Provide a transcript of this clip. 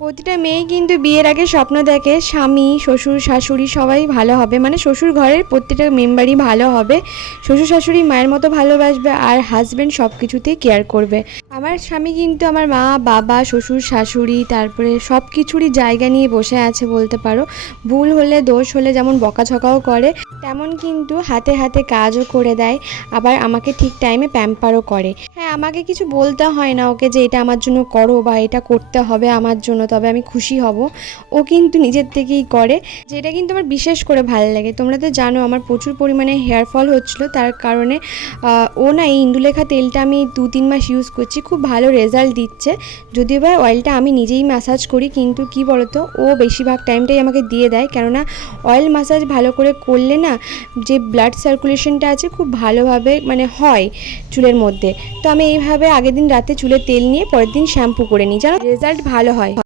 প্রতিটা মেয়েই কিন্তু বিয়ের আগে স্বপ্ন দেখে স্বামী, শ্বশুর, শাশুড়ি সবাই ভালো হবে, মানে শ্বশুর ঘরের প্রত্যেকটা মেম্বারই ভালো হবে, শ্বশুর শাশুড়ি মায়ের মতো ভালোবাসবে আর হাজব্যান্ড সব কিছুতেই কেয়ার করবে। আমার স্বামী কিন্তু আমার মা, বাবা, শ্বশুর, শাশুড়ি, তারপরে সব কিছুরই জায়গা নিয়ে বসে আছে বলতে পারো। ভুল হলে, দোষ হলে যেমন বকাঝকাও করে, তেমন কিন্তু হাতে হাতে কাজও করে দেয়, আবার আমাকে ঠিক টাইমে প্যাম্পারও করে। হ্যাঁ, আমাকে কিছু বলতে হয় না ওকে যে এটা আমার জন্য করো বা এটা করতে হবে আমার জন্য, তবে আমি খুশি হব। ও কিন্তু নিজের থেকেই করে, যেটা কিন্তু আমার বিশেষ করে ভালো লাগে। তোমরা তো জানো আমার প্রচুর পরিমাণে হেয়ার ফল হচ্ছিলো, তার কারণে ও না এই ইন্দুলেখা তেলটা আমি 2-3 মাস ইউজ করছি, খুব ভালো রেজাল্ট দিচ্ছে। যদিও বা অয়েলটা আমি নিজেই ম্যাসাজ করি, কিন্তু কি বলতো, ও বেশিরভাগ টাইমটাই আমাকে দিয়ে দেয়, কেননা অয়েল ম্যাসাজ ভালো করে করলে না যে ব্লাড সার্কুলেশনটা আছে খুব ভালোভাবে মানে হয় চুলের মধ্যে। তো আমি এইভাবে আগের দিন রাতে চুলে তেল নিয়ে পরের দিন শ্যাম্পু করে নিই, যেন রেজাল্ট ভালো হয়।